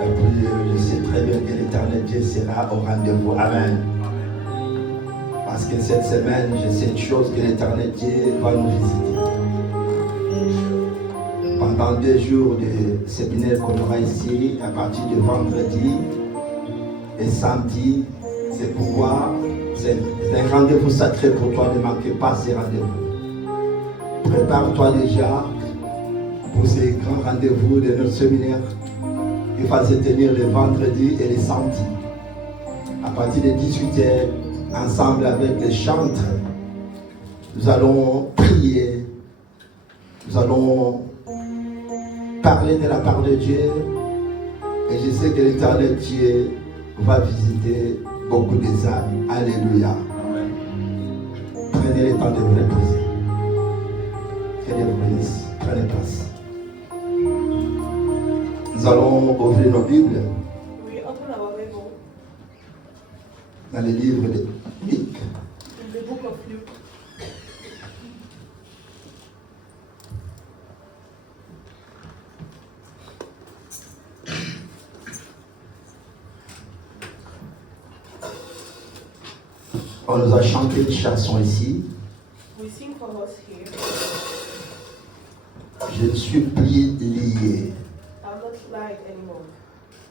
Et puis, je sais très bien que l'Éternel Dieu sera au rendez-vous. Amen. Parce que cette semaine, je sais une chose, que l'Éternel Dieu va nous visiter. Pendant 2 jours de séminaire qu'on aura ici, à partir de vendredi et samedi, c'est pourquoi c'est un rendez-vous sacré pour toi. Ne manquez pas ces rendez-vous. Prépare-toi déjà pour ces grands rendez-vous de notre séminaire qui va se tenir le vendredi et le samedi. À partir de 18h, ensemble avec les chantres, nous allons prier, nous allons parler de la part de Dieu, et je sais que l'Éternel Dieu va visiter beaucoup des âmes. Alléluia. Prenez le temps de vous reposer. Que Dieu vous bénisse. Prenez place. Nous allons ouvrir nos Bibles dans les livres de Luc. On nous a chanté une chanson ici. Je ne suis plus lié.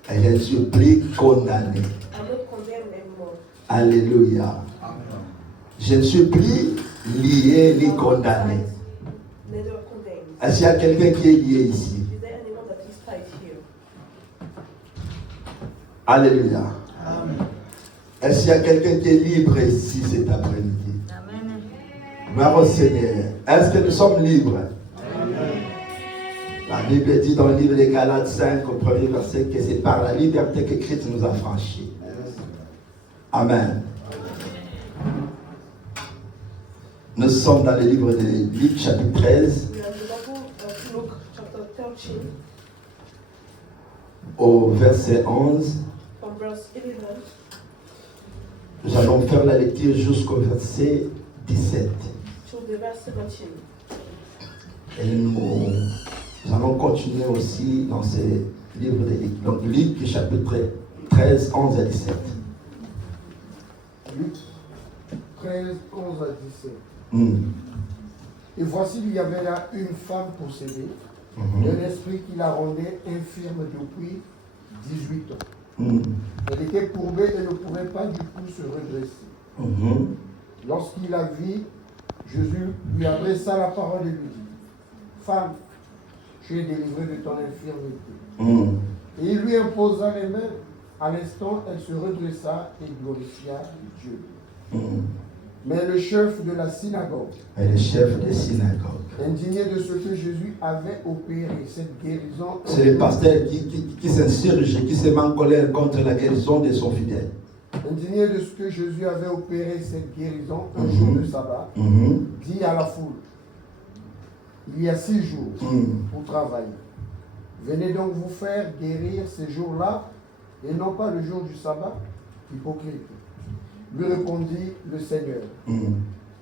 Et je ne suis plus condamné. Alléluia. Je ne suis plus lié ni condamné. Est-ce qu'il y a quelqu'un qui est lié ici? Alléluia. Est-ce qu'il y a quelqu'un qui est libre ici cet après-midi? Gloire au Seigneur. Est-ce que nous sommes libres? La Bible dit dans le livre des Galates 5 au premier verset que c'est par la liberté que Christ nous a franchis. Amen. Nous sommes dans le livre de Luc chapitre 13 au verset 11. Nous allons faire la lecture jusqu'au verset 17. Et nous allons continuer aussi dans ces livres de Luc. Donc Luc chapitre 13, 11 à 17. Luc 13, 11 à 17. Et voici, il y avait là une femme possédée d'un esprit qui la rendait infirme depuis 18 ans. Elle était courbée et ne pouvait pas du coup se redresser. Lorsqu'il la vit, Jésus lui adressa la parole et lui dit: Femme, tu es délivrée de ton infirmité. Et il lui imposa les mains. À l'instant, elle se redressa et glorifia Dieu. Mais le chef de la synagogue, indigné de ce que Jésus avait opéré, cette guérison... C'est le pasteur qui s'insurge, qui se met en colère contre la guérison de son fidèle. Indigné de ce que Jésus avait opéré, cette guérison, un jour de sabbat, dit à la foule: il y a 6 jours pour travailler. Venez donc vous faire guérir ces jours-là, et non pas le jour du sabbat. Hypocrite. Lui répondit le Seigneur: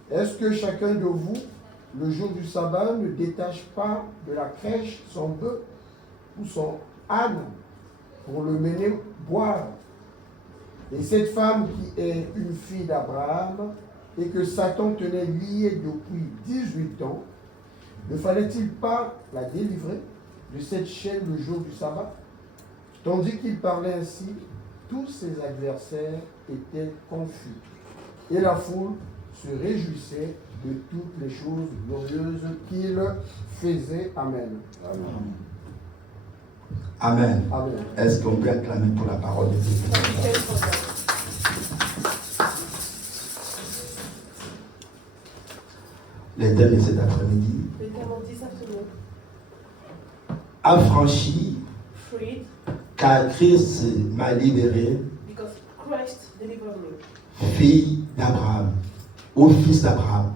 est-ce que chacun de vous, le jour du sabbat, ne détache pas de la crèche son bœuf ou son âne pour le mener boire? Et cette femme qui est une fille d'Abraham et que Satan tenait liée depuis 18 ans, ne fallait-il pas la délivrer de cette chaîne le jour du sabbat? Tandis qu'il parlait ainsi, tous ses adversaires étaient confus. Et la foule se réjouissait de toutes les choses glorieuses qu'il faisait. Amen. Amen. Amen. Est-ce qu'on peut acclamer pour la parole de Dieu? Le thème de cet après-midi: affranchi, car Christ m'a libéré, fille d'Abraham ou fils d'Abraham.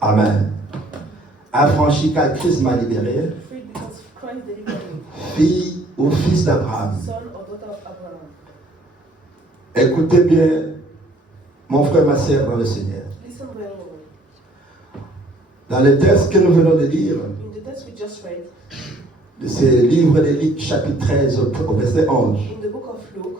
Amen. Affranchi, car Christ m'a libéré, fille ou fils d'Abraham. Écoutez bien, mon frère, ma sœur dans le Seigneur. Dans le texte que nous venons de lire, de ce livre de Luc, chapitre 13, au verset 11. In the book of Luke,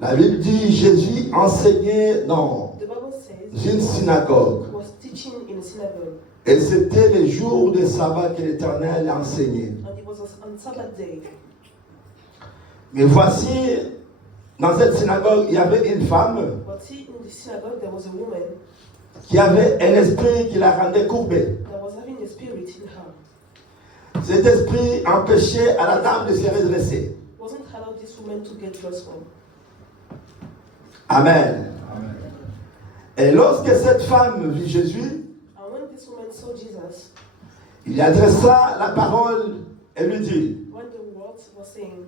La Bible dit Jésus enseignait dans the Bible says une synagogue. he was teaching in a synagogue, Et c'était le jour de sabbat que l'Éternel enseignait. and it was on Sabbath day. Mais voici, dans cette synagogue, il y avait une femme But see, in the synagogue there was a woman qui avait un esprit qui la rendait courbée. that was having a spirit in her. Cet esprit empêchait à la dame de se redresser. Wasn't allowed this woman to get dressed well. Amen. Et lorsque cette femme vit Jésus, And when this woman saw Jesus, il lui adressa la parole et lui dit, when the words were saying,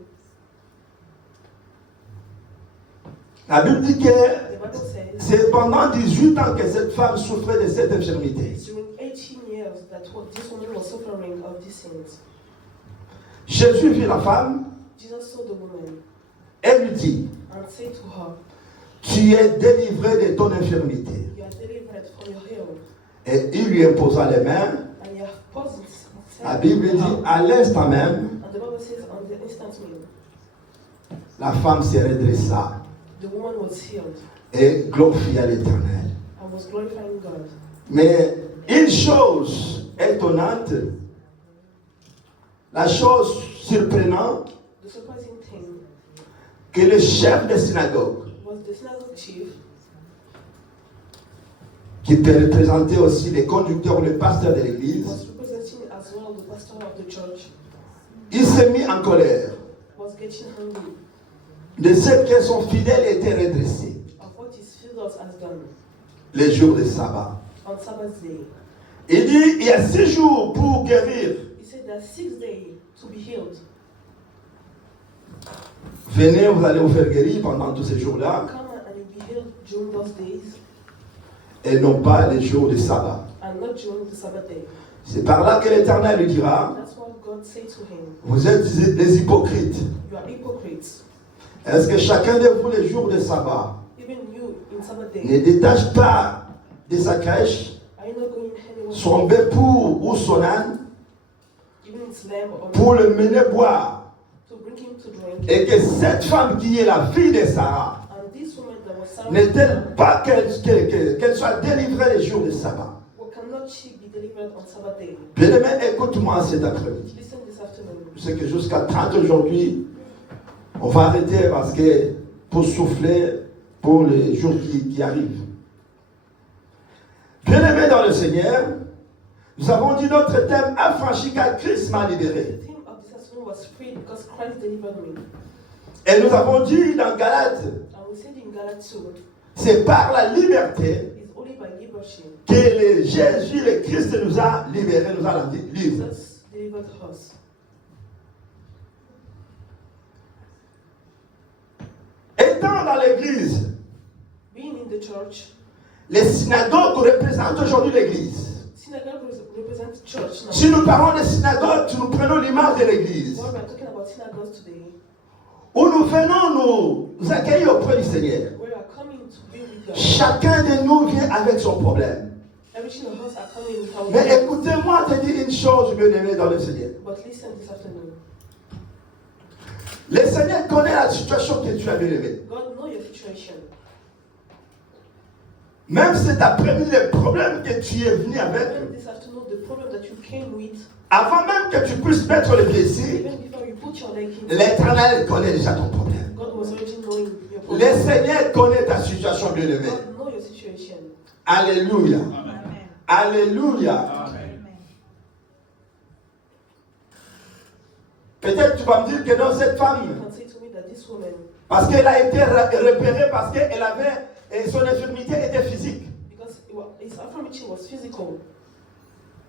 la Bible dit que the Bible says, c'est pendant 18 ans que cette femme souffrait de cette infirmité. it's during 18 years that this woman was suffering of these sins. Jésus vit la femme Jesus saw the woman et lui dit, and said to her, tu es délivré de ton infirmité. you are delivered from your hell. Et il lui imposa les mains. And you have paused. La Bible dit, à l'instant même, And the Bible says, on the instant meal, la femme se redressa the woman was healed et glorifia l'Éternel. and was glorifying God. Mais une chose étonnante, la chose surprenante, The surprising thing que le chef de synagogue, was the synagogue chief, qui peut représenter aussi les conducteurs ou les pasteurs de l'église, was representing as well the pastor of the church, il s'est mis en colère was getting hungry de ce que son fidèle était redressé of what his fielders has done les jours de sabbat. on Sabbath day. Il dit, il y a 6 jours pour guérir. He said that 6 days to be healed. Venez, vous allez vous faire guérir pendant tous ces jours-là, Come and you'll be healed during those days et non pas les jours de sabbat. and not during the Sabbath day. C'est par là que l'Éternel lui dira, That's what God said to him. vous êtes des hypocrites. You are hypocrites. Est-ce que chacun de vous, les jours de sabbat, Even you in Sabbath ne day, détache pas de sa crèche are you not going anywhere? son bépour ou son âne Even its lamb or pour le mener boire, to bring him to drink. et que cette femme qui est la fille de Sarah, And this woman that was Sarah, n'est-elle pas qu'elle soit délivrée les jours de sabbat? well, cannot she be delivered on Sabbath day? Bien-aimé, écoute-moi cet après-midi. Listen this afternoon. Je sais que jusqu'à 30 aujourd'hui, on va arrêter parce que pour souffler pour les jours qui arrivent. Bien-aimé dans le Seigneur, nous avons dit notre thème affranchi car Christ m'a libéré. The theme of this afternoon was free because Christ delivered me. Et nous avons dit dans Galates, And we said in Galates 2, c'est par la liberté it's only by liberty que Jésus, le Christ, nous a libérés, nous a rendus libres. Jesus delivered us. Étant dans l'église, Being in the church, les synagogues représentent aujourd'hui l'église. synagogue represents church now. Si nous parlons de synagogue, nous prenons l'image de l'église. What we are talking about synagogues today, Où nous venons nous accueillir auprès du Seigneur. we are coming to be with God. Chacun de nous vient avec son problème. Everything of us are coming with our Mais problems. écoutez-moi te dire une chose, bien-aimé dans le Seigneur. But listen this afternoon. Le Seigneur connaît la situation que tu as, bien-aimé. God knows your situation. Même cet après-midi, les problèmes que tu es venu avec, Even this afternoon, the problem that you came with, avant même que tu puisses mettre les pieds ici, even before you put your leg in, l'Éternel connaît déjà ton problème. God was already knowing your Le problem. Seigneur connaît ta situation, bien-aimé. God knows your situation. Alléluia. Alléluia. Peut-être tu vas me dire que non, cette You femme, can say to me that this woman, parce qu'elle a été repérée, parce qu'elle avait, et son infirmité était physique, because his infirmity was physical,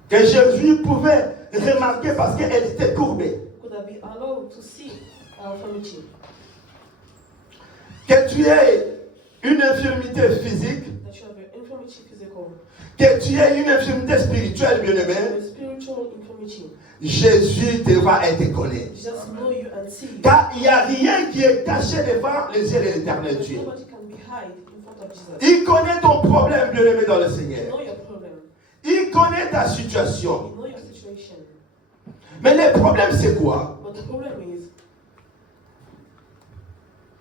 que Jésus pouvait remarquer parce qu'elle était courbée. could have been allowed to see our infirmity. Que tu aies une infirmité physique, That you have an infirmity physical, que tu aies une infirmité spirituelle, a bien-aimé, spiritual infirmity. Jésus te va et te connaît. Just know you and see you. Car il n'y a rien qui est caché devant les yeux de l'éternel Dieu. Nobody can be hide in front of Jesus. Il connaît ton problème, bien-aimé dans le You Seigneur. know your problem. Il connaît ta situation. You know your situation. Mais le problème, c'est quoi? But the problem is,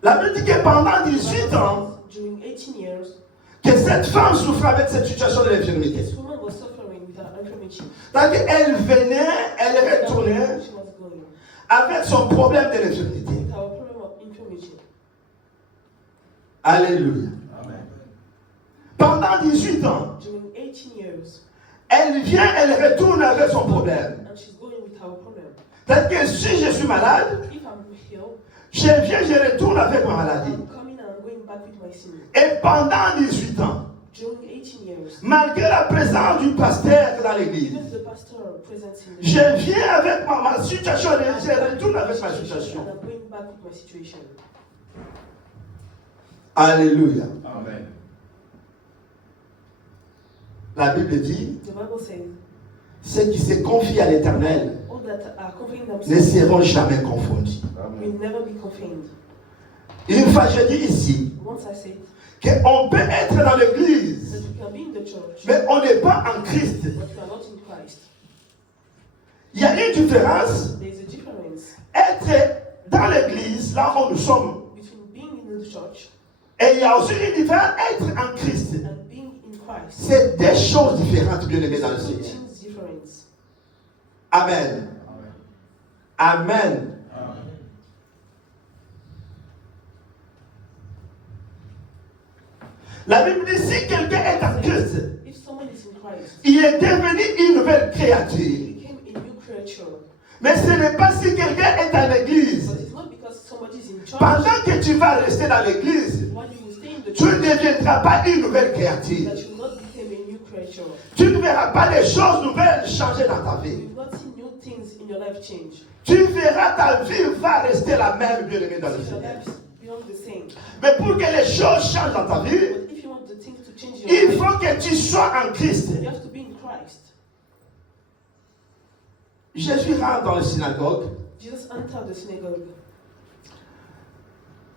La Bible dit que pendant 18 ans, during 18 years, que cette femme souffrait avec cette situation de l'infirmité. this woman was suffering with her infirmity. Donc, elle venait, elle retournait She was going avec son problème de l'infirmité. with our problem of infirmity. Alléluia. Amen. Pendant 18 ans, During 18 years, elle vient, elle retourne avec son problème. and she's going with our problem. C'est-à-dire que si je suis malade, If I'm healed, je viens, je retourne avec ma maladie. I'm coming and I'm going back with my sin. Et pendant 18 ans, During 18 years, malgré la présence du pasteur dans l'église, even the pastor present in the je viens avec ma situation et je retourne avec ma situation. and I'm going back with my situation. Alléluia. Amen. La Bible dit, The Bible says, ceux qui se confient à l'Éternel all that are confident ne themselves seront jamais confondus. will never be confined. Une fois, je dis ici Once I said qu'on peut être dans l'église, that we can be in the church, mais on n'est pas en Christ. but we are not in Christ. Il y a une différence. There is a difference Être dans l'église, là où nous sommes, between being in the church et il y a aussi une différence, être en Christ. and being in Christ. C'est des choses différentes, bien aimés dans le Two Seigneur. things different. Amen. Amen. Amen. Amen. La Bible dit, si quelqu'un est en Christ, If someone is in Christ, il est devenu une nouvelle he créature. became a new creature. Mais ce n'est pas si quelqu'un est en l'église. But it's not because somebody is in church, Pendant que tu vas rester dans l'église, while you will stay in the tu ne church, deviendras pas une nouvelle créature. that you will not become a new creature. Tu ne verras pas les choses nouvelles changer dans ta vie. You will not see new things in your life change. Tu verras ta vie va rester la même, bien aimé dans le Your Seigneur. life belongs the same. Mais pour que les choses changent dans ta vie, But if you want the things to change in il your life, faut que tu sois en Christ. you have to be in Christ. Jésus rentre dans la synagogue, Jesus entered the synagogue.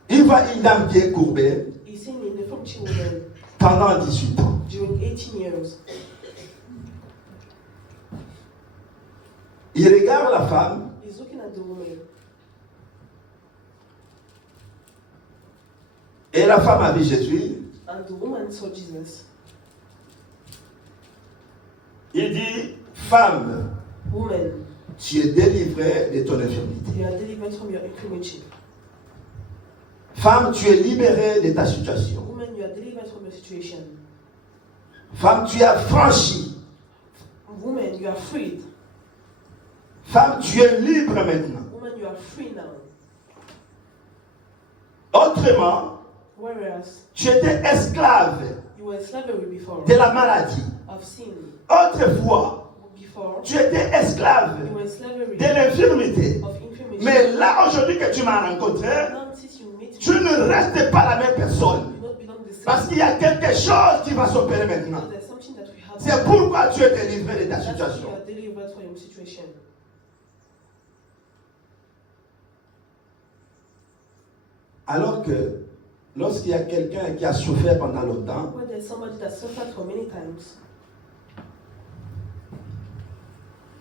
il voit une dame qui est courbée He's seen an infirmity woman pendant 18 ans. during 18 years. Il regarde la femme, He's looking at the woman, et la femme a vu Jésus. and the woman saw Jesus. Il dit, femme, Woman, tu es délivrée de ton infirmité. you are delivered from your infirmity. Femme, tu es libérée de ta situation. Woman, you are delivered from your situation. Femme, tu as franchi. Woman, you are freed. Femme, tu es libre maintenant. Woman, you are free now. Autrement, Whereas tu étais esclave you were in slavery before, de la maladie. of sin. Autrefois, Before, tu étais esclave you were in slavery de l'infirmité. of infirmity. Mais là, aujourd'hui que tu m'as rencontré, Now, since you meet tu me, ne restes pas la même personne. you not belong the same. Parce qu'il y a quelque chose qui va s'opérer maintenant. Because there's something that we have. C'est pourquoi tu es délivré de ta That's why you situation. are delivered from your situation. Alors que lorsqu'il y a quelqu'un qui a souffert pendant longtemps, When there's somebody that suffered for many times,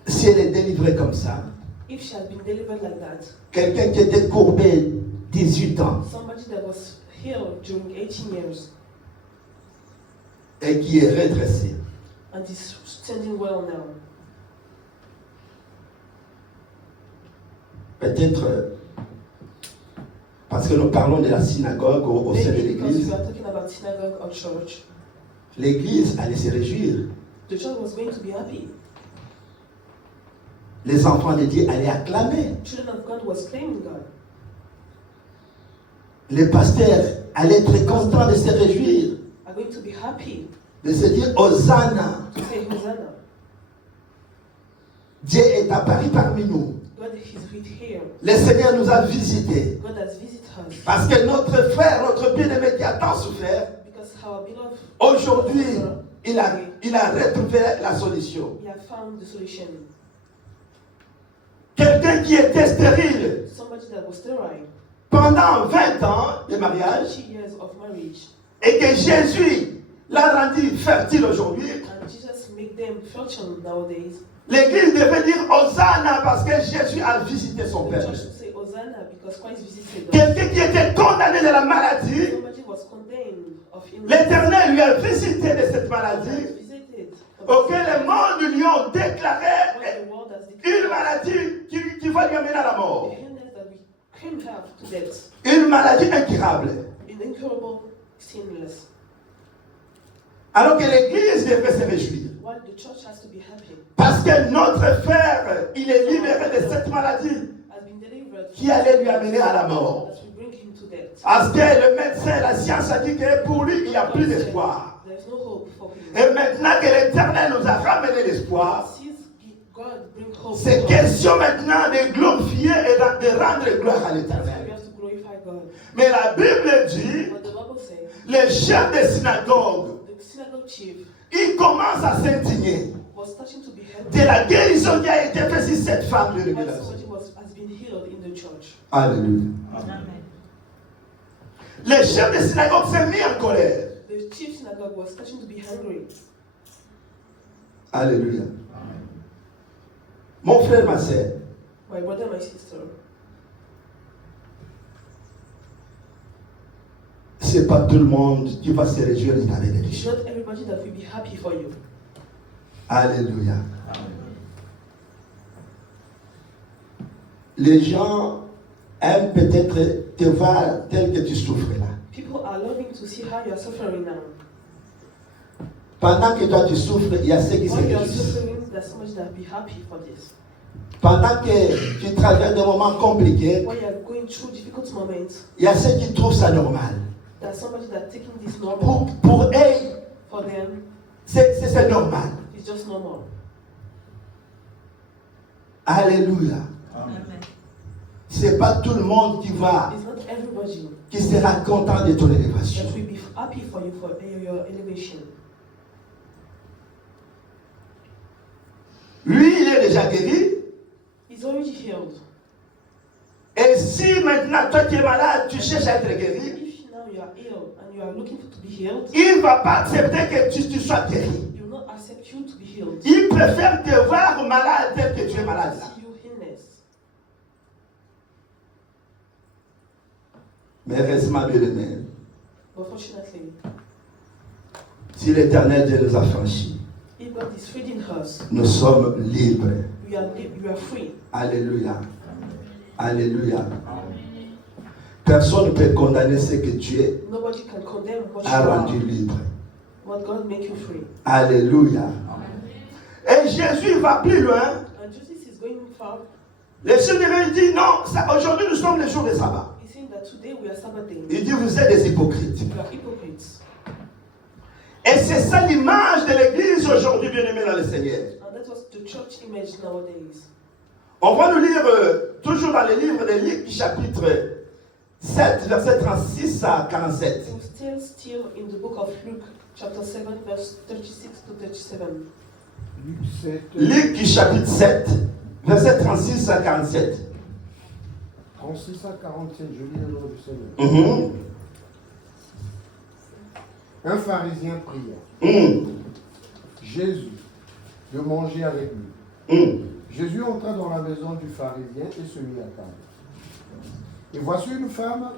si elle est délivrée comme ça, if she has been delivered like that, quelqu'un qui était courbé 18 ans somebody that was healed during 18 years et qui est redressé, and is standing well now, peut-être parce que nous parlons de la synagogue au sein de maybe because l'église, we are talking about synagogue or church, l'église allait se réjouir. the church was going to be happy. Les enfants de Dieu allaient acclamer. Children of God was claiming God. Les pasteurs allaient être contents de se réjouir, Are going to be happy de se dire Hosanna. to say Hosanna. Dieu est apparu parmi nous. God is with here. Le Seigneur nous a visités. God has visited us. Parce que notre frère, notre bien-aimé qui a tant souffert, Because our beloved aujourd'hui, brother, il a retrouvé la solution. we have found the solution. Quelqu'un qui était stérile Somebody that was sterile, pendant 20 ans de mariage 20 years of marriage, et que Jésus l'a rendu fertile aujourd'hui, and Jesus make them fertile nowadays. L'église devait dire Hosanna parce que Jésus a visité son The peuple. church should say Hosanna because Christ visited us. Quelqu'un qui était condamné de la maladie, Somebody was condemned of illness. l'Éternel lui a visité de cette He maladie, was visited. auquel les membres lui ont déclaré What the world has une declared. maladie qui va lui amener à la The mort. illness that we can have to death. Une maladie incurable. An incurable sinless. Alors que l'Église devait se réjouir. While the church has to be happy. Parce que notre frère, il est libéré de cette maladie Has been delivered. qui allait lui amener à la mort. That will bring him to death. Parce que le médecin, la science a dit que pour lui, il n'y a plus d'espoir. There is no hope for him. Et maintenant que l'Éternel nous a ramené l'espoir, Since God bring hope. c'est question maintenant de glorifier et de rendre gloire à That's why we l'Éternel. have to glorify God. Mais la Bible dit, But the Bible says les chefs des synagogues, the synagogue chief ils commencent à s'indigner was starting to be de helped la guérison qui a été faite sur cette femme de while révélation. somebody has been healed in the church. Alléluia. Les chefs des synagogues s'est mis en colère. The chief synagogue was starting to be hungry. Alléluia. Mon frère, ma sœur, My brother, my sister, c'est pas tout le monde qui va se réjouir de ta it's bénédiction. not everybody that will be happy for you. Alléluia. Les gens aiment peut-être te voir tel que tu souffres là. People are loving to see how you are suffering now. Pendant que toi tu souffres, il y a ceux qui se While you are réjouissent. suffering, there's somebody that will be happy for this. Pendant que tu traverses des moments compliqués, While you are going through difficult moments, il y a ceux qui trouvent ça normal. there's somebody that's taking this normal. Pour eux, For them, c'est normal. it's just normal. Alléluia. C'est pas tout le monde qui va, It's not everybody qui sera content de ton élévation. that will be happy for you for your elevation. Lui, il est déjà guéri. He's already healed. Et si maintenant toi qui es malade, tu cherches à être guéri, If now you are ill and you are looking to be healed, il ne va pas accepter que tu sois guéri. he will not accept you to be healed. Il préfère te voir malade tel que tu es malade là. See you illness. Mais heureusement, bien aimé, But fortunately, si l'Éternel Dieu nous a franchis, if God is feeding us, nous sommes libres. you are free. Alléluia. Alléluia. Personne ne peut condamner ce que Dieu Nobody can condemn what you a are. rendu libre. But God make you free. Alléluia. Et Jésus va plus loin. And Jesus is going far. Le Seigneur dit non, aujourd'hui nous sommes les jours de sabbat. He's saying that today we are Sabbath day. Il dit vous êtes des hypocrites. We are hypocrites. Et c'est ça l'image de l'église aujourd'hui, bien-aimés dans le Seigneur. And that was the church image nowadays. On va nous lire toujours dans le livre de Luc, chapitre 7, verset 36 à 47. We're still in the book of Luke, chapter 7, verse 36 to 37. Luc, chapitre 7, verset 36 à 47. 36 à 47, je lis le nom du Seigneur. Un pharisien pria. Jésus de manger avec lui. Jésus entra dans la maison du pharisien et se mit à table. Et voici une femme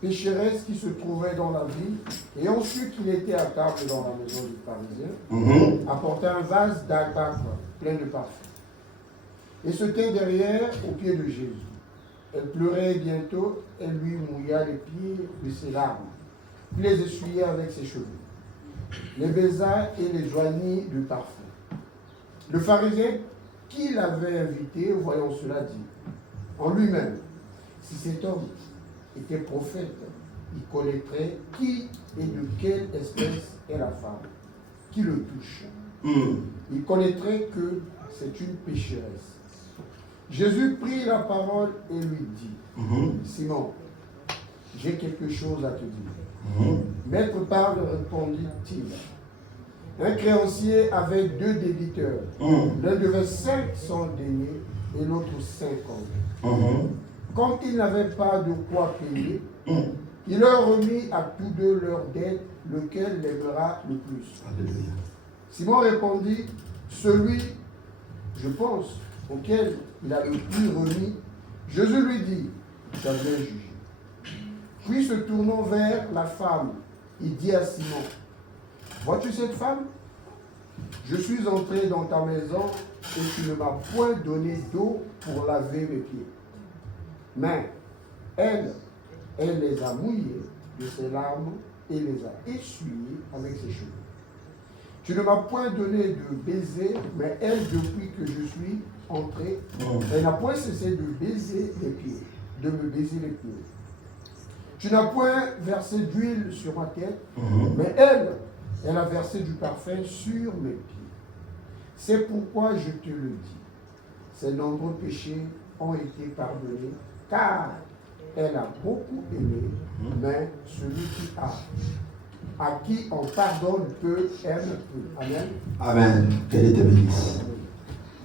pécheresse qui se trouvait dans la ville, ayant su qu'il était à table dans la maison du pharisien, apportait un vase d'albâtre plein de parfum et se tint derrière aux pieds de Jésus. Elle pleurait et bientôt, elle lui mouilla les pieds de ses larmes, puis les essuyait avec ses cheveux, les baisa et les joignit de parfum. Le pharisien qui l'avait invité, voyant cela, dit en lui-même, si cet homme était prophète, il connaîtrait qui et de quelle espèce est la femme qui le touche. Il connaîtrait que c'est une pécheresse. Jésus prit la parole et lui dit, Simon, j'ai quelque chose à te dire. Maître, parle, répondit-il. Un créancier avait 2 débiteurs. L'un devait 500 deniers et l'autre 50. Comme il n'avait pas de quoi payer, il leur remit à tous deux leurs dettes, lequel l'aimera le plus. Alléluia. Simon répondit, celui je pense, auquel il a le plus remis, Jésus lui dit, tu as bien jugé. Puis se tournant vers la femme, il dit à Simon, vois-tu cette femme? Je suis entré dans ta maison et tu ne m'as point donné d'eau pour laver mes pieds. Mais elle les a mouillés de ses larmes et les a essuyés avec ses cheveux. Tu ne m'as point donné de baiser, mais elle, depuis que je suis entré, elle n'a point cessé de baiser les pieds, de me baiser les pieds. Tu n'as point versé d'huile sur ma tête, mais elle a versé du parfum sur mes pieds. C'est pourquoi je te le dis. Ses nombreux péchés ont été pardonnés, car elle a beaucoup aimé, mais celui à qui on pardonne peu, aime peu. Amen. Amen. Que Dieu te bénisse.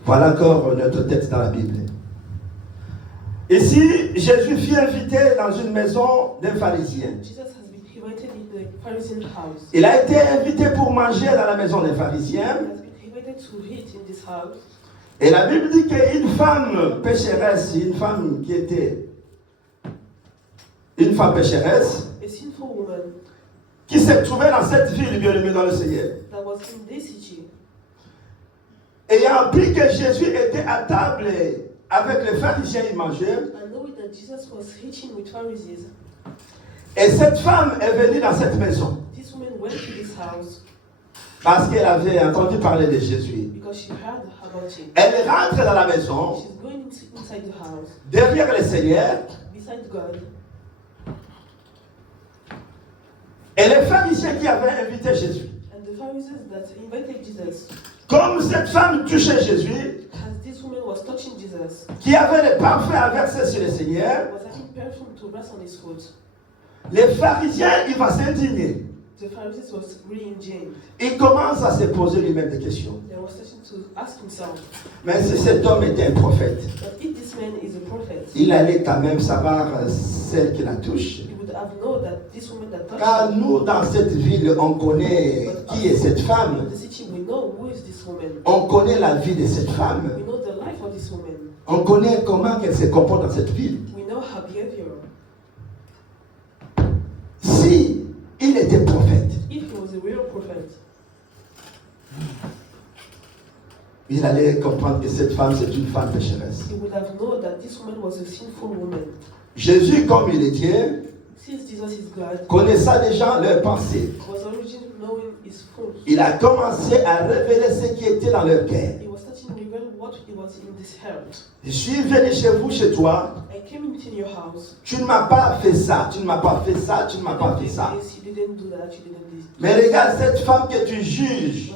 Voilà encore notre texte dans la Bible. Ici, Jésus fut invité dans une maison d'un pharisien. Il a été invité pour manger dans la maison des pharisiens. Et la Bible dit qu'une femme pécheresse, une femme qui était une femme pécheresse, qui s'est trouvée dans cette ville, bien-aimée dans le Seigneur, ayant appris que Jésus était à table avec les pharisiens, il mangeait. Et cette femme est venue dans cette maison parce qu'elle avait entendu parler de Jésus. Elle rentre dans la maison, derrière le Seigneur, et les pharisiens qui avaient invité Jésus. Comme cette femme touchait Jésus, qui avait le parfum à verser sur le Seigneur, les pharisiens, il va s'indigner. Il commence à se poser lui-même des questions. Mais si cet homme était un prophète, il allait quand même savoir celle qui la touche. Car nous, dans cette ville, on connaît qui est cette femme. On connaît la vie de cette femme. On connaît comment elle se comporte dans cette ville. Si il était prophète, il allait comprendre que cette femme, c'est une femme pécheresse. Jésus, comme il est Dieu, connaissant déjà leurs pensées, il a commencé à révéler ce qui était dans leur cœur. Je suis venu chez vous, chez toi. Tu ne m'as pas fait ça, tu ne m'as pas fait ça, tu ne m'as pas fait ça. Mais regarde cette femme que tu juges.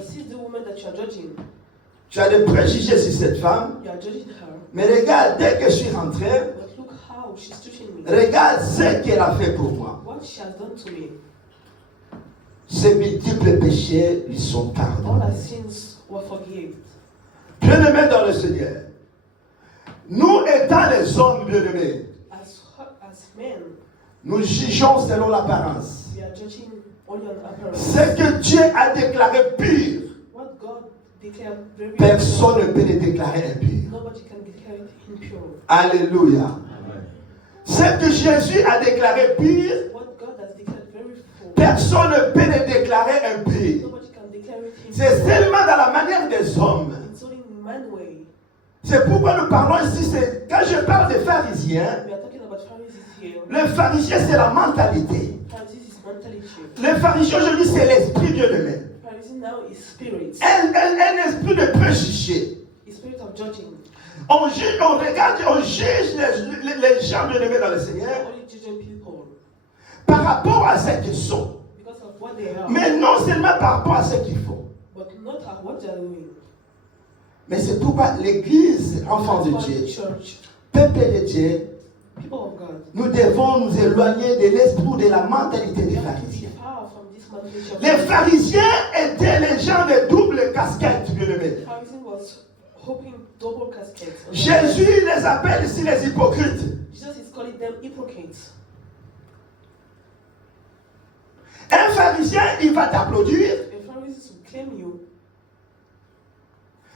Tu as des préjugés sur cette femme. Mais regarde, dès que je suis rentré, regarde ce qu'elle a fait pour moi. Ces multiples péchés lui sont pardonnés. Bien-aimés dans le Seigneur, nous étant les hommes bien-aimés, nous jugeons selon l'apparence. Ce que Dieu a déclaré pur, personne ne peut le déclarer impur. Alléluia. Ce que Jésus a déclaré pur, personne ne peut le déclarer impur. C'est seulement dans la manière des hommes. C'est pourquoi nous parlons ici, quand je parle des pharisiens, le pharisien c'est la mentalité. Le pharisien aujourd'hui c'est l'esprit bien-aimé. Un esprit de préjugé. On juge, on regarde, on juge les gens bien-aimés dans le Seigneur par rapport à ce qu'ils sont. Mais non seulement par rapport à ce qu'ils font. Mais c'est pourquoi l'Église, enfants de Dieu, peuple de Dieu, nous devons nous éloigner de l'esprit de la mentalité des pharisiens. Les pharisiens étaient les gens de double casquette, bien-aimés. Jésus les appelle ici les hypocrites. Un pharisien, il va t'applaudir.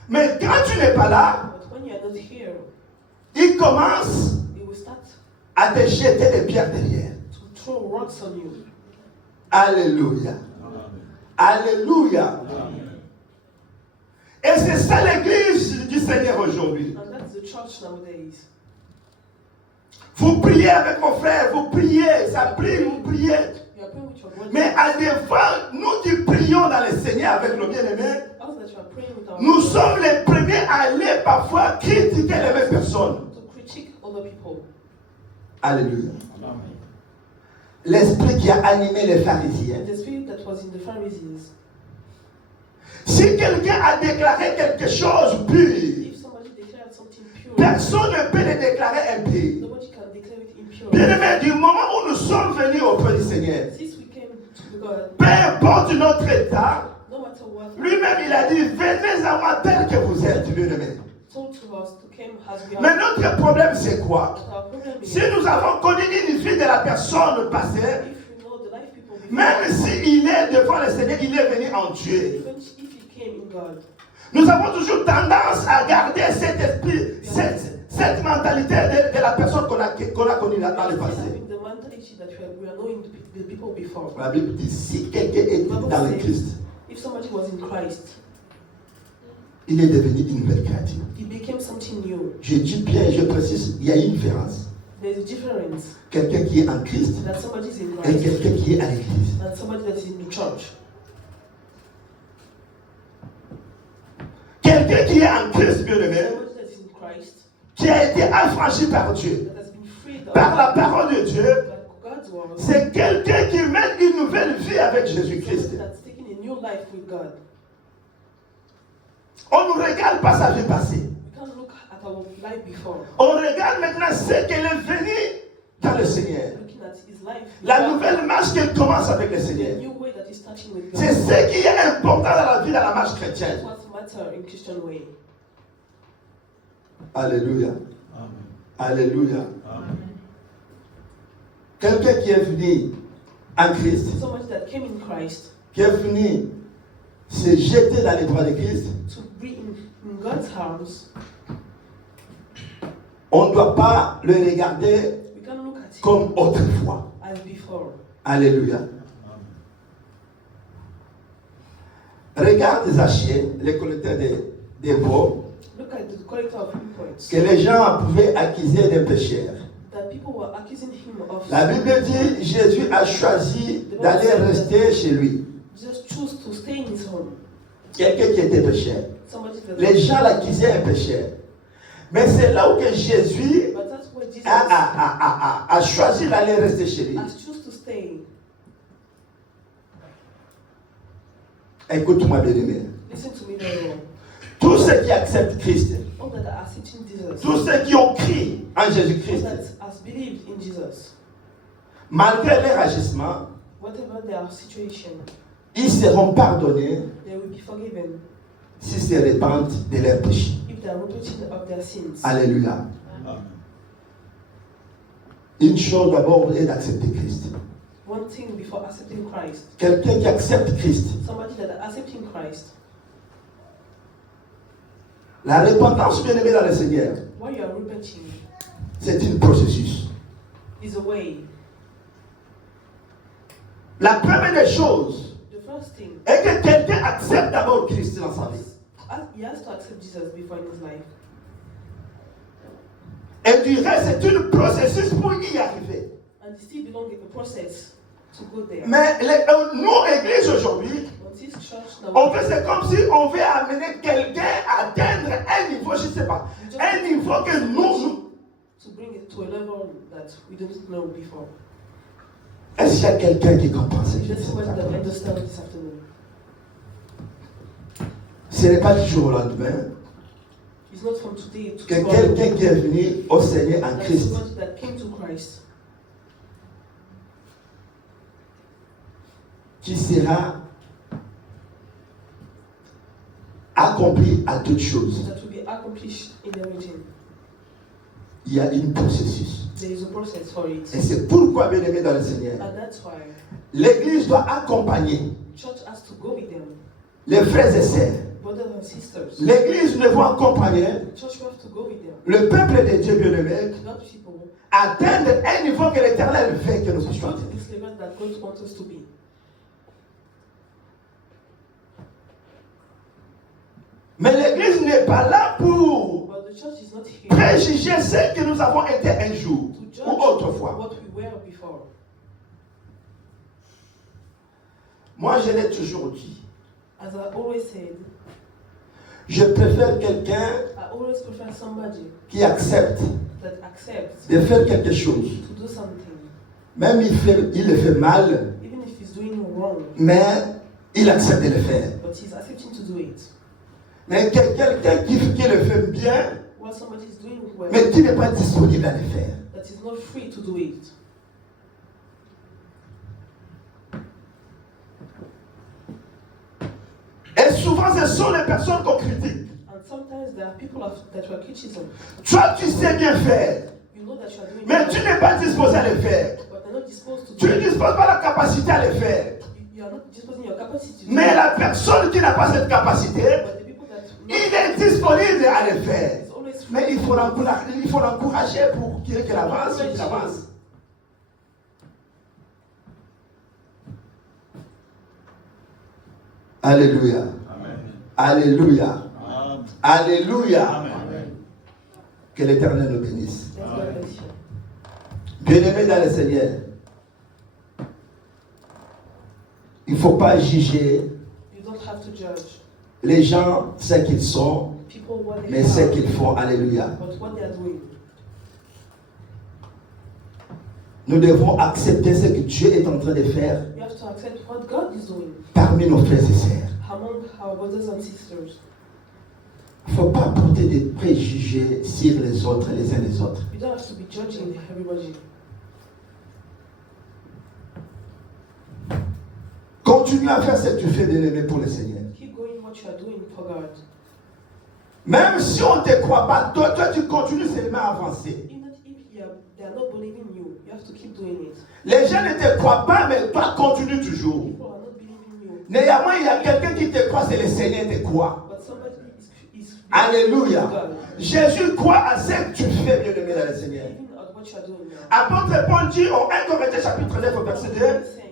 Mais quand tu n'es pas là, But when you are not here, il commence it will start à te jeter des pierres derrière. to throw rocks on you. Alléluia. Alléluia. Et c'est ça l'église du Seigneur aujourd'hui. And that's the church nowadays. Vous priez avec mon frère, vous priez, ça prie, vous priez. You are praying with your brother. Mais à des fois, nous qui prions dans le Seigneur avec le bien-aimé, Us that you are praying with our nous brother, sommes les premiers à aller parfois critiquer les mêmes personnes. to critique other people. Alléluia. L'esprit qui a animé les pharisiens. The spirit that was in the Pharisees. Si quelqu'un a déclaré quelque chose pur, If somebody declared something pure, personne ne peut le déclarer impur. nobody can declare it impure. Bien-aimé, du moment où nous sommes venus auprès du Seigneur, Since we came to God, peu importe notre état, no matter what, lui-même il a dit, venez à moi tel que vous êtes, bien-aimé. told to us to come as we Mais are. notre problème c'est quoi? But our problem is, Si nous avons connu une vie de la personne passée, if you know the life people before, même s'il est devant le Seigneur, il est venu en Dieu. even if he came in God, Nous avons toujours tendance à garder cet esprit, cette mentalité de la personne qu'on a connue dans le still passé. having the mentality that we are knowing the people before. La Bible dit, si quelqu'un est dans le Christ, If somebody was in Christ, il est devenu une nouvelle créature. he became something new. Je dis bien, je précise, il y a une différence. There's a difference Quelqu'un qui est en Christ that somebody is in et Christ quelqu'un qui est à l'église. and somebody that is in the church. Quelqu'un qui est en Christ, bien aimé, Somebody that is in Christ, qui a été affranchi par Dieu, that has been freed par la parole de Dieu, by God's word, c'est quelqu'un qui mène une nouvelle vie avec Jésus-Christ. somebody that's taking a new life with God. On ne regarde pas sa vie passée. We can't look at our life before, On regarde maintenant ce qu'elle est venue dans le Seigneur. looking at his life. La nouvelle marche qu'elle commence avec le The Seigneur. new way that he's starting with C'est God. ce qui est important dans la vie, dans la marche chrétienne. That's what matters in Christian way. Alléluia. Alléluia. Quelqu'un qui est venu en Christ, Somebody that came in Christ qui est venu se jeter dans les bras de Christ, to be in God's arms, on ne doit pas le regarder we can look at him comme autrefois. as before. Alléluia. Regarde Zachier, le collecteur des veaux, Look at the collector of imports que les gens pouvaient accuser d'un pécheur. that people were accusing him of. La Bible dit Jésus a choisi d'aller rester chez lui. Just choose to stay in his home. Quelqu'un qui était pécheur. Somebody that. Les gens l'accusaient un pécheur. Mais c'est là où que Jésus But that's where Jesus a choisi d'aller rester chez lui. has choose to stay. Écoute-moi bien aimé. Listen to me very well. Tous ceux qui acceptent Christ, All that are accepting Jesus, tous ceux qui ont crié en all Jésus-Christ, that has believed in Jesus, malgré leur agissement, whatever their situation, ils seront pardonnés they will be forgiven s'ils se répandent de leurs péchés. if they are repenting of their sins. Alléluia. Une chose d'abord est d'accepter Christ. One thing before accepting Christ, Quelqu'un qui accepte Christ, somebody that are accepting Christ, la repentance bien aimée dans le Seigneur, while you are repenting, c'est un processus. is a way. La première des choses The first thing, est que quelqu'un accepte d'abord Christ dans sa vie. he has to accept Jesus before in his life. Et du reste, c'est un processus pour y arriver. And it still belongs in the process to go there. Mais nous, Église aujourd'hui, But this church on now, fait c'est comme si on veut amener quelqu'un à atteindre un niveau, je ne sais pas, un niveau que nous. to bring it to a level that we didn't know before. Est-ce qu'il y a quelqu'un qui comprend ce que je There's dis? somebody that understands this afternoon. Ce n'est pas du jour au lendemain It's not from today to que tomorrow. quelqu'un qui est venu au Seigneur en There's Christ somebody that came to Christ qui sera accompli à toutes choses. that will be accomplished in everything. Il y a un processus. There is a process for it. Et c'est pourquoi, bien aimé dans le Seigneur, And that's why l'Église doit accompagner church has to go with them. les frères et sœurs brothers and sisters. L'église ne va accompagner Church, you have to go with them. le peuple de Dieu bien-aimé God's people atteindre un niveau que l'Éternel veut que nous go puissions to atteindre. this level that God wants us to be. Mais l'église n'est pas là pour But the church is not here préjuger ce que nous avons été un jour to judge ou autrefois. what we were before. Moi, je l'ai toujours dit. As I always said, Je préfère quelqu'un I always prefer somebody qui accepte that accepts de faire quelque chose. to do something, Même il le fait mal, even if he's doing wrong, mais il accepte de le faire. but he's accepting to do it. Mais quelqu'un qui le fait bien, While somebody is doing well, mais qui n'est pas disponible à le faire. that is not free to do it. Et souvent, ce sont les personnes qu'on critique. And sometimes there are people that you are criticism. Toi, tu sais bien faire, You know that you are doing mais well, tu n'es pas disposé à le faire. but they're not disposed to Tu do ne it. disposes pas de la capacité à le faire. You are not disposing your capacity to do Mais it. la personne qui n'a pas cette capacité, But the people that il est disponible à le faire. is always free. Mais il faut l'encourager pour qu'il avance, qu'il avance. Alléluia. Amen. Alléluia. Amen. Alléluia. Amen. Que l'Éternel nous bénisse. Let God bless you. Bien-aimés dans le Seigneur, il ne faut pas juger You don't have to judge les gens, ce qu'ils sont, people what they mais ce are, qu'ils font. Alléluia. but what they are doing. Nous devons accepter ce que Dieu est en train de faire You have to accept what God is doing parmi nos frères et sœurs. among our brothers and sisters. Il ne faut pas porter des préjugés sur les autres, les uns les autres. You don't have to be judging everybody. Continue à faire ce que tu fais, bien-aimé, pour le Seigneur. Keep going what you are doing for God. Même si on ne te croit pas, toi tu continues seulement à avancer. Even if they are not believing you, you have to keep doing it. Les gens ne te croient pas, mais toi continue toujours. People are not believing you, Néanmoins, il y a quelqu'un qui te croit, c'est le Seigneur qui te croit. but somebody is Alléluia. God. Jésus croit à ce que tu fais, bien-aimé, dans le Seigneur. Even at what you are doing now. Apôtre Paul dit en 1 Corinthiens chapitre 9 au verset 2, He's saying,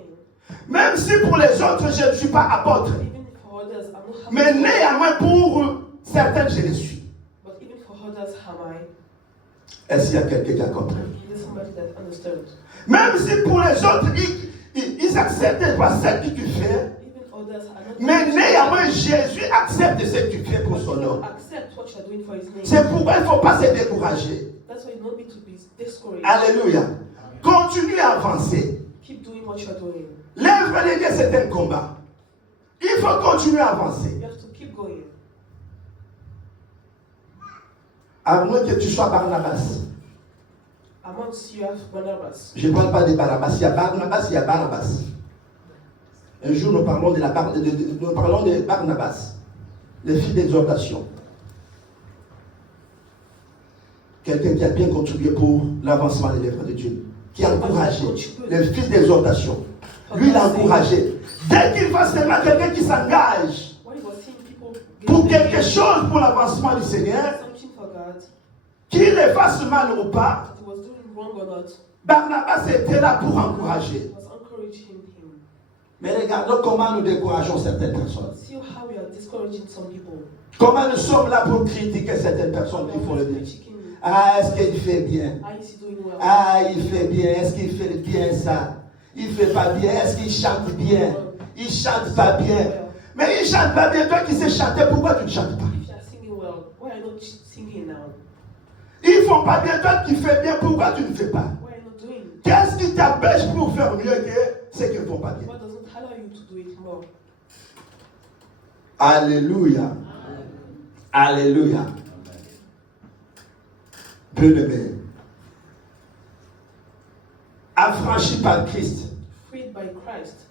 même si pour les autres je ne suis pas apôtre, even for others, I'm not happy. mais néanmoins pour certains je le suis. But even for others, am I? Est-ce qu'il y a quelqu'un qui a compris? There's somebody that understands. Même si pour les autres ils acceptent pas ce que tu fais, Even others are not. mais néanmoins Jésus accepte ce que tu fais pour But son you nom. accept what you are doing for His name. C'est pourquoi il ne faut pas se décourager. That's why you don't need to be discouraged. Alléluia. Continue à avancer. Keep doing what you are doing. L'œuvre de Dieu, c'est un combat. Il faut continuer à avancer. You have to keep going. À moins que tu sois Barnabas. Amongst you have Barnabas. Je ne parle pas de Barnabas. Il y a Barnabas, il y a Barnabas. Un jour, nous parlons de Barnabas, les filles d'exhortation. Quelqu'un qui a bien contribué pour l'avancement de l'œuvre de Dieu. Qui a encouragé les fils d'exhortation. Lui, il a encouragé. Dès qu'il va seulement quelqu'un qui s'engage When he was seeing people pour quelque chose pour l'avancement du Seigneur, something for God, qu'il le fasse mal ou pas, that he was doing wrong or not, Barnabas était là pour encourager. was encouraging him. Mais regardons comment nous décourageons certaines personnes. See how we are discouraging some people. Comment nous sommes là pour critiquer certaines personnes qui font le bien. Ah, est-ce qu'il fait bien? How is he doing well? Ah, il fait bien. Est-ce qu'il fait bien ça? Il fait pas bien. Est-ce qu'il chante bien? Il chante pas bien. Mais il chante pas bien. Toi qui sais chanter, pourquoi tu ne chantes pas? If you are singing well, why are you not singing now? Ils font pas bien. Toi qui fais bien, pourquoi tu ne fais pas? Why are you not doing? Qu'est-ce qui t'empêche pour faire mieux que ceux qui ne font pas bien? What doesn't allow you to do it more? Alléluia. Alléluia. Bien-aimé. Affranchi par Christ. Freed by Christ.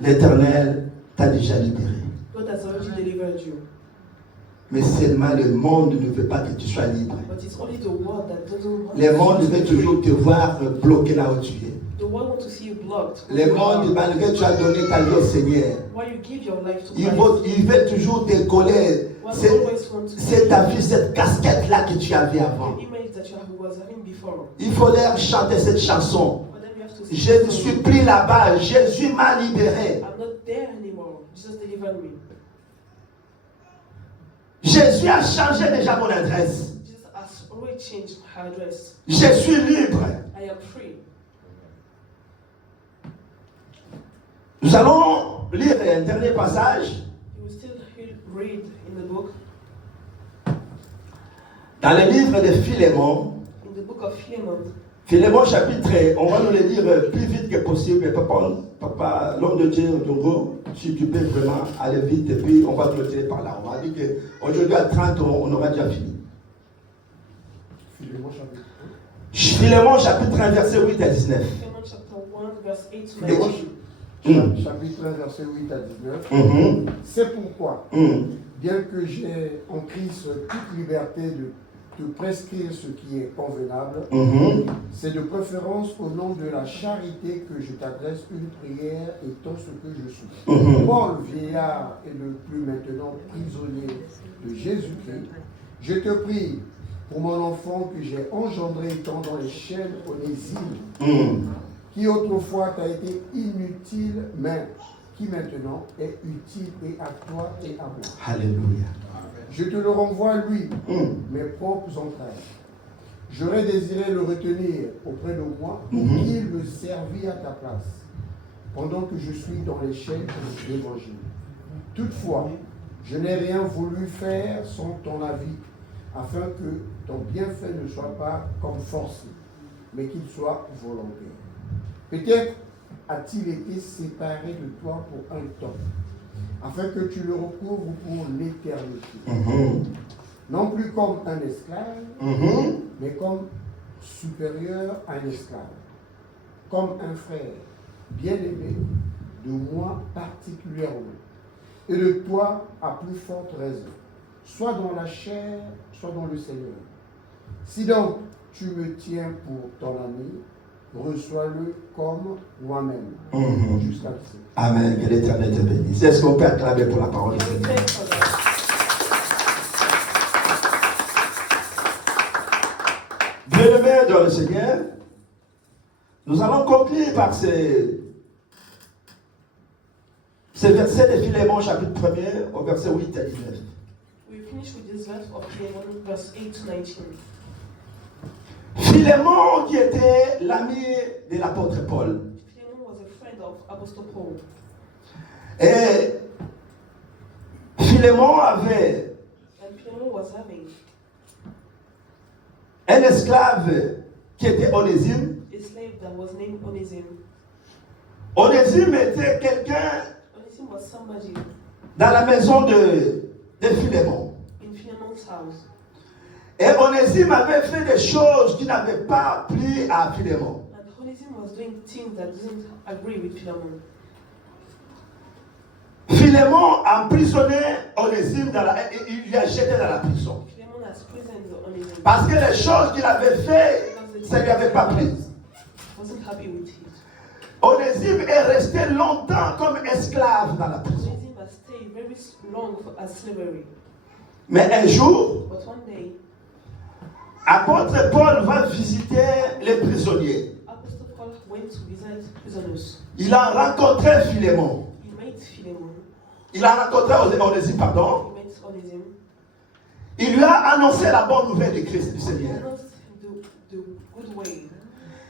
L'Éternel t'a déjà libéré. God has already delivered you. Mais seulement le monde ne veut pas que tu sois libre. But it's only the world that doesn't want Le monde you veut to be toujours te voir bloqué là où tu es. free. The world wants to see you blocked. Le monde, malgré que tu as donné ta vie au Seigneur, Why you give your life to il Christ? veut toujours te coller. C'est ta vie, cette casquette-là que tu avais avant. The image that you was having before. Il faut leur chanter cette chanson. But then you have to sing Je ne suis plus là-bas. Jésus m'a libéré. I'm not there anymore. Jesus delivered me. Jésus a changé déjà mon adresse. Jesus has already changed her address. Je suis libre. I am free. Nous allons lire un dernier passage You will still read in the book. dans le livre de Philémon. In the book of Philemon. Philémon chapitre, on va nous le dire plus vite que possible. Papa, l'homme de Dieu, Dongo, si tu peux vraiment aller vite et puis on va clôturer par là. On va dire qu'aujourd'hui à 30, on aura déjà fini. Philémon chapitre 1, verset 8 à 19. Philemon chapter 1, verse 8 to Philémon 19. chapitre 1, verset 8 à 19. C'est pourquoi, bien que j'ai en Christ toute liberté de prescrire ce qui est convenable, c'est de préférence au nom de la charité que je t'adresse une prière étant ce que je suis. Paul, vieillard et le plus maintenant prisonnier de Jésus-Christ, je te prie pour mon enfant que j'ai engendré étant dans les chaînes Onésime, qui autrefois t'a été inutile, mais qui maintenant est utile et à toi et à moi. Alléluia. Je te le renvoie lui, mes propres entrailles. J'aurais désiré le retenir auprès de moi pour qu'il me servît à ta place, pendant que je suis dans les chaînes de l'évangile. Toutefois, je n'ai rien voulu faire sans ton avis, afin que ton bienfait ne soit pas comme forcé, mais qu'il soit volontaire. Peut-être a-t-il été séparé de toi pour un temps, afin que tu le recouvres pour l'éternité. Non plus comme un esclave, mais comme supérieur à un esclave, comme un frère bien-aimé de moi particulièrement, et de toi à plus forte raison, soit dans la chair, soit dans le Seigneur. Si donc tu me tiens pour ton ami, reçois-le comme moi-même, jusqu'à le siècle. Amen. Que l'Éternel te bénisse. Est-ce qu'on peut acclamer pour la parole de Dieu? Bien-aimés dans le Seigneur, nous allons conclure par ces versets de Philémon chapitre 1er au verset 8 à 19. We finish with this verse of Philemon, verse 8 to 19. Philémon qui était l'ami de l'apôtre Paul. Philemon was a friend of Apostle Paul. Et Philémon avait And Philemon was having un esclave qui était Onésime. a slave that was named Onésime. Onésime était quelqu'un Onésime was somebody dans la maison de Philémon. in Philemon's house. Et Onésime avait fait des choses qui n'avaient pas plu à Philémon. And Onésime was doing things that didn't agree with Philemon. Philémon emprisonnait Onésime, il lui a jeté dans la prison. Philemon has prisoned Onésime. Parce que les choses qu'il avait fait, ça ne lui avait pas plu. Wasn't happy with it. Onésime est resté longtemps comme esclave dans la prison. Onésime has stayed very long as slavery. Mais un jour, But one day, apôtre Paul va visiter les prisonniers. Apostle Paul went to visit prisoners. Il a rencontré Philémon. He met Philemon. Il a rencontré Onésime, pardon. He met Onésime. Il lui a annoncé la bonne nouvelle du Christ du He Seigneur. announced the good way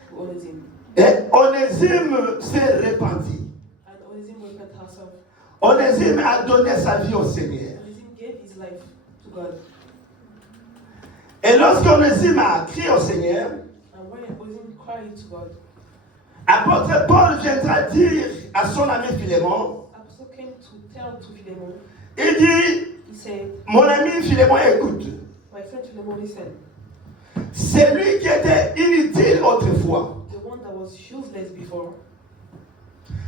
to Onésime. Et Onésime s'est repenti. And Onésime repented herself. Onésime a donné sa vie au Seigneur. Onésime gave his life to God. Et lorsqu'Onésime a crié au Seigneur, And when Onésime cried to God, apôtre Paul viendra dire à son ami Philémon, Apostle came to tell to Philemon. il dit, He said, mon ami Philémon, écoute, my friend Philemon, listen. c'est lui qui était inutile autrefois. The one that was useless before,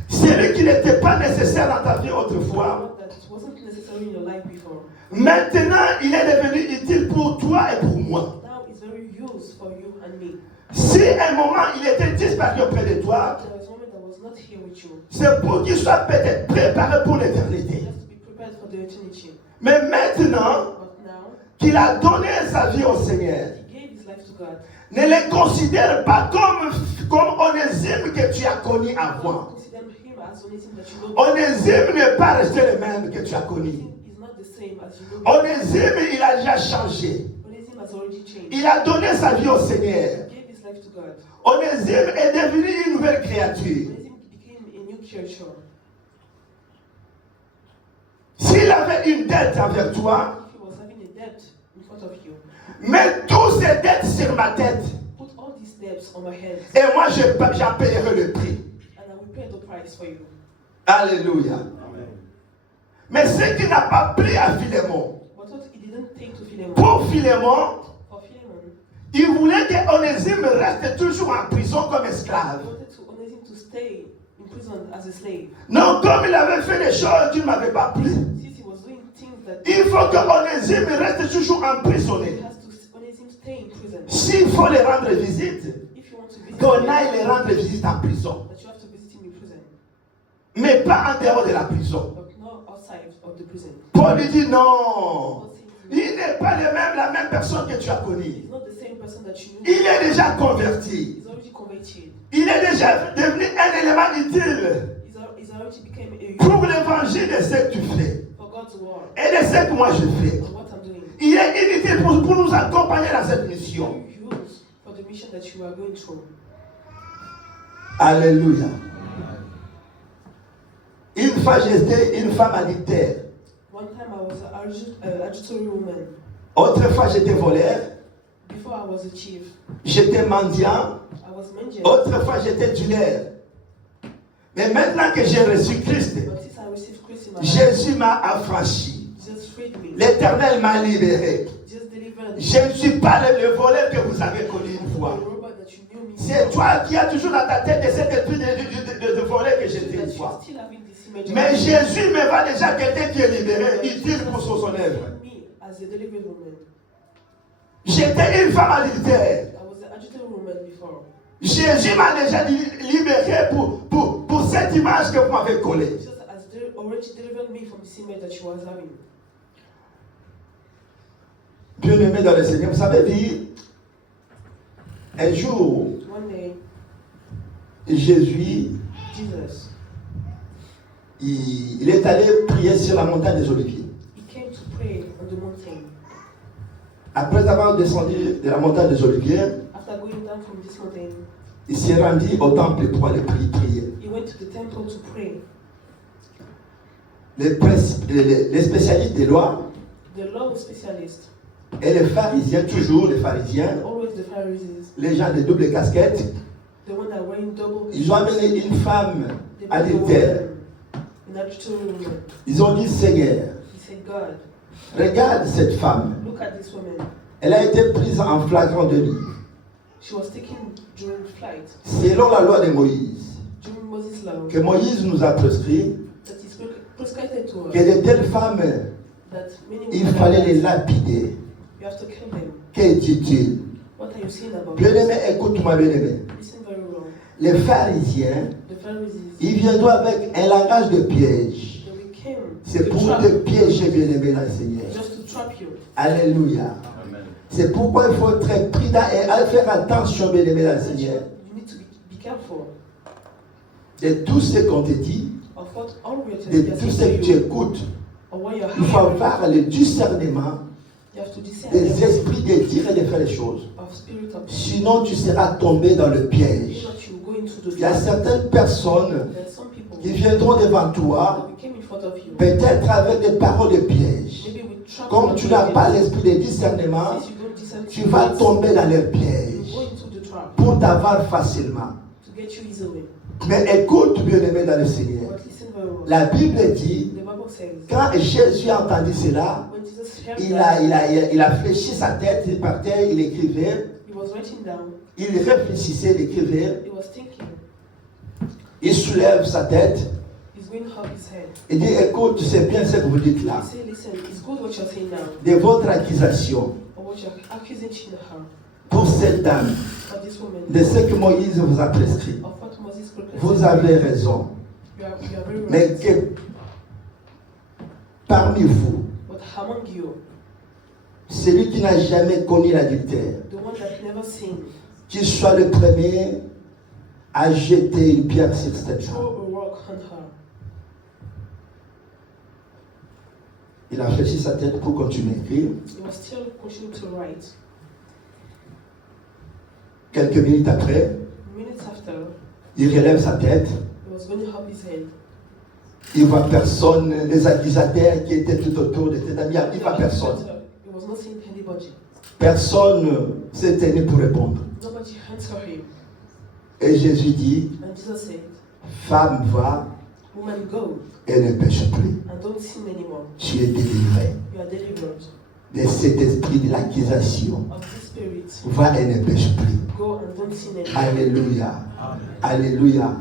C'est lui qui n'était pas nécessaire dans ta vie the autrefois. one that wasn't necessary in your life before, Maintenant, il est devenu utile pour toi et pour moi. now is very used for you and me. Si Si à un moment il était disparu auprès de toi, There was a moment that was not here with you. c'est pour qu'il soit peut-être préparé pour You l'éternité. have to be prepared for the eternity. Mais maintenant But now, qu'il a donné sa vie au Seigneur, he gave his life to God. ne les considère pas comme Onésime que tu as connu avant. Consider him as Onésime that you know. Onésime n'est pas resté le même que tu as connu. Onésime is not the same as you know. Onésime, il a déjà changé. Onésime has already changed. Il a donné sa vie au Seigneur. He gave his life to God. Onésime est devenu une nouvelle créature. Onésime became a new creature. S'il avait une dette envers toi, If he was having a debt in front of you, mets toutes ces dettes sur ma tête put all these debts on my head, et moi j'en payerai le prix. and I will pay the price for you. Alléluia. Amen. Mais ce qu'il n'a pas pris à Philémon, But what he didn't take to Philemon, pour Philémon, for Philemon, il voulait que Onésime reste toujours en prison comme esclave. he wanted to Onésime to stay in prison as a slave. Non, comme il avait fait des choses qui ne m'avaient pas plu, Since he was doing things that il faut que Onésime reste toujours emprisonné. Onésime stay in prison. S'il faut les rendre visite, If you want to visit qu'on him, aille les rendre visite en prison. that you have to visit him in prison, Mais pas en dehors de la prison. but not outside of the prison. Paul lui dit non. Paul said to him, Il n'est pas la même personne que tu as connue. he's not the same person that you knew. Il est déjà converti. He's already converted. Il est déjà devenu un élément utile He's already became a pour l'évangile de ce que tu fais for God's word et de ce que moi je fais. and what I'm doing. Il est inutile pour nous accompagner dans cette mission. You use for the mission that you are going through. Alléluia. Une fois j'étais une femme adultère. One time I was an adultery woman. Autrefois j'étais voleur. Before I was a chief. J'étais mendiant. I was mendiant. Autrefois j'étais tueur. Mais maintenant que j'ai reçu Christ, But since I received Christ in my life, Jésus m'a affranchi. Jesus freed me. L'Éternel m'a libéré. Jesus delivered me. Je ne suis pas le voleur que vous avez connu une fois. The robot that you knew me. C'est toi qui as toujours dans ta tête de cet esprit de voler que j'étais That une you fois. still having this image of Mais me. Jésus me va déjà quelqu'un qui est libéré, utile pour son œuvre. Me as a delivered woman. J'étais une femme adultère. I was an adultery woman before. Jésus m'a déjà libéré pour cette image que vous m'avez collée. Jesus has already delivered me from this image that she was having. Bien-aimé dans le Seigneur, vous savez, un jour, One day, Jésus, Jesus, il est allé prier sur la montagne des Oliviers. he came to pray on the mountain. Après avoir descendu de la montagne des Oliviers, After going down from this mountain, il s'est rendu au temple pour aller prier. he went to the temple to pray. Les spécialistes des lois The law specialist, et les pharisiens, toujours les pharisiens, always the Pharisees, les gens de double casquette, the one that wearing double, ils ont amené une femme they brought adultère. an adultery woman. Ils ont dit, Seigneur, He said, God, regarde cette femme. look at this woman. Elle a été prise en flagrant délit. She was taken during flight, Selon la loi de Moïse, during Moses' law, que Moïse nous a prescrit, that is prescribed to us, que de telles femmes, that many il women fallait are les dead. lapider. You have to kill them. Que dit-il? What are you saying about Bien-aimé, this? écoute-moi, bien-aimé. Listen very well. Les pharisiens, The Pharisees, ils viennent avec un langage de piège. they came C'est to pour trap, te piéger, bien-aimé, dans le Seigneur. just to trap you. Alléluia. Amen. C'est pourquoi il faut être prudent et faire attention, bien-aimé, dans le Seigneur. You need to be careful De tout ce qu'on te dit, of what all we are de tout ce que tu écoutes, or what you're il faut hearing. avoir le discernement You have to discern des esprits de dire et de faire les choses. of spirit of Sinon, tu seras tombé dans le piège. If not, you go into the Il y a trap. certaines personnes There are some people qui viendront devant toi, that came in front of you. peut-être avec des paroles de piège. Maybe with trap. Comme tu n'as pas l'esprit de discernement, Since you don't discern tu vas spirits, tomber dans leur you piège go into the trap pour t'avoir facilement. to get you easily. Mais écoute, bien-aimé dans le Seigneur. But listen very well. La Bible dit, The Bible says, quand Jésus a entendu cela, when Jesus heard il a fléchi sa tête par terre, il écrivait, he was writing down, il réfléchissait, il écrivait, he was thinking, il soulève sa tête, he's going to hug his head. il dit, écoute, c'est bien ce que vous dites là, He said, listen, it's good what you're saying now, de votre accusation or what you're accusing her pour cette dame. of this so many. de ce que Moïse vous a prescrit. Of what Moses prescribed. Vous avez raison. You are very Mais right. que parmi vous, But among you, celui qui n'a jamais connu l'adultère, the one that never sinned, qu'il soit le premier à jeter une pierre sur cette femme. throw a rock on her. Il a fléchi sa tête pour continuer à écrire. He was still continuing to write. Quelques minutes après, Minutes after, il relève sa tête. he was going up his head. Il voit personne, les accusateurs qui étaient tout autour de cet ami, il voit personne. He was not seeing anybody. Personne ne s'est tenu pour répondre. Nobody answered him. Et Jésus dit, And Jesus said, femme, va woman, go et ne pêche plus. and don't sin anymore. Tu es délivré You are delivered de cet esprit de l'accusation. of this spirit. Va et ne pêche plus. Go and don't sin anymore. Alléluia. Alléluia.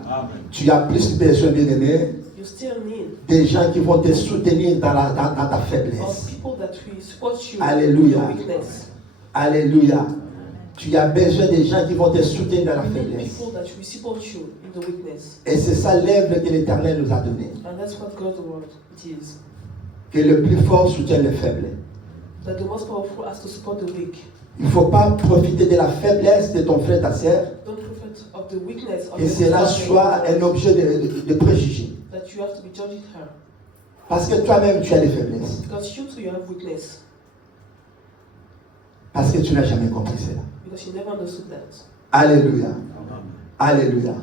Tu as plus besoin, bien-aimé, You still need des gens qui vont te soutenir dans ta of faiblesse. people that will support you Alléluia. in your weakness. Alléluia. Tu as besoin des gens qui vont te soutenir dans la You need faiblesse. people that will support you in the weakness. Et c'est ça l'œuvre que l'Éternel nous a donnée. And that's what God's word it is. Que le plus fort soutienne le faible. That the most powerful has to support the weak. Il ne faut pas profiter de la faiblesse de ton frère, ta sœur, Don't profit of the weakness of que your cela sister soit un objet de préjugé. that you have to be judging her. Parce que toi-même, tu as des faiblesses. Because you too, you have weakness. Parce que tu n'as jamais compris cela. Because you never understood that. Alléluia. Alléluia.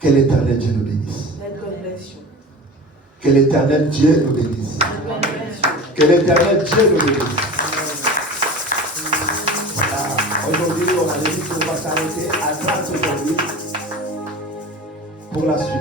Que l'Éternel Dieu nous bénisse. Let God bless you. Que l'Éternel Dieu nous bénisse. Let God bless you. Que l'Éternel Dieu nous bénisse. Aujourd'hui, on a dit qu'on va s'arrêter à grâce aujourd'hui pour la suite.